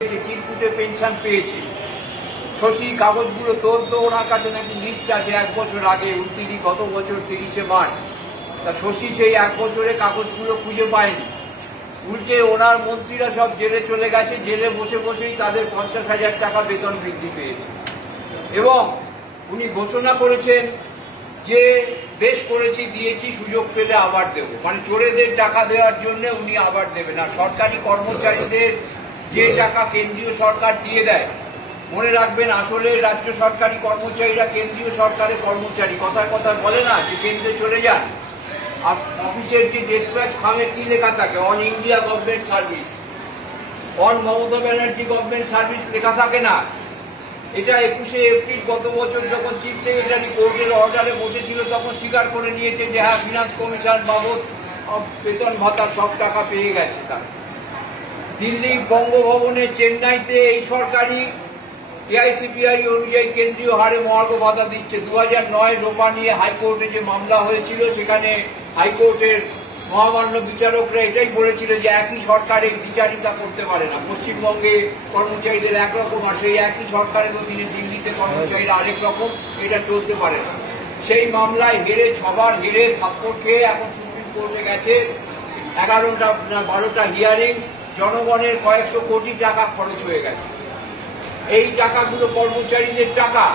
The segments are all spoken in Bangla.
চিরকুটে পেনশন পেয়েছে। শশী কাগজগুলো তো ওনার কাছে নাকি লিস্ট আছে 1 বছর আগে, গত বছর 30শে মার্চ। তা শশী সেই 1 বছরে কাগজগুলো খুঁজে পায়নি। উল্টে ওনার মন্ত্রীরা সব জেলে চলে গেছে, জেলে বসে বসেই তাদের 50,000 টাকা বেতন বৃদ্ধি পেয়েছে। এবং উনি ঘোষণা করেছেন যে বেশ করেছি, দিয়েছি, সুযোগ পেলে আবার দেব, মানে চোরেদের টাকা দেওয়ার জন্য উনি আবার দেবেন। আর সরকারি কর্মচারীদের যে টাকা কেন্দ্রীয় সরকার দিয়ে দেয়, মনে রাখবেন আসলে রাজ্য সরকারি কর্মচারীরা কেন্দ্রীয় সরকারের কর্মচারী। কথায় কথায় বলে না যে কেন্দ্রে চলে যান, আর অফিসের যে ডেসপ্যাচ খামে কি লেখা থাকে, on India government service, on Mamata Banerjee government service লেখা থাকে না। এটা 21শে এপ্রিল গত বছর যখন চিফ সেক্রেটারি কোর্টের অর্ডারে বসেছিল তখন স্বীকার করে নিয়েছে যে হ্যাঁ, ফিনান্স কমিশন বাবদ বেতন ভাতার সব টাকা পেয়ে গেছে তারা। দিল্লি বঙ্গভবনে, চেন্নাইতে এই সরকারি এআইসিপিআই অনুযায়ী কেন্দ্রীয় হারে মহার্ঘ ভাতা দিচ্ছে। 2009 রোপা নিয়ে হাইকোর্টে যে মামলা হয়েছিল, সেখানে হাইকোর্টের মহামান্য বিচারকরা এটাই বলেছিল যে একই সরকারের বিচারিতা করতে পারে না। পশ্চিমবঙ্গে কর্মচারীদের একরকম, আর সেই একই সরকারের অধীনে দিল্লিতে কর্মচারীরা আরেক রকম, এটা চলতে পারে না। সেই মামলায় হেরে, 6বার হেরে, থাপ্পড় খেয়ে এখন সুপ্রিম কোর্টে গেছে। 12টা হিয়ারিং, জনগণের কয়েকশো কোটি টাকা খরচ হয়ে গেছে। এই টাকাগুলো কর্মচারীদের টাকা,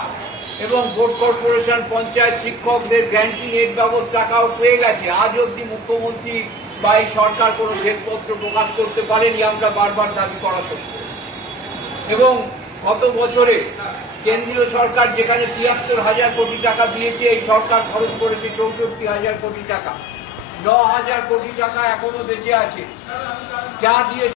এবং বোর্ড কর্পোরেশন, পঞ্চায়েত, শিক্ষকদের গ্যারান্টি নেট বাবদ টাকাও পেয়ে গেছে। আজ অব্দি মুখ্যমন্ত্রী বা এই সরকার কোনো শ্বেতপত্র প্রকাশ করতে পারেনি, আমরা বারবার দাবি করা সত্ত্বেও। এবং গত বছরে কেন্দ্রীয় সরকার যেখানে 73,000 কোটি টাকা দিয়েছে, এই সরকার খরচ করেছে 64,000 কোটি টাকা। 9,000 কোটি টাকা এখনো বেঁচে আছে, যা দিয়ে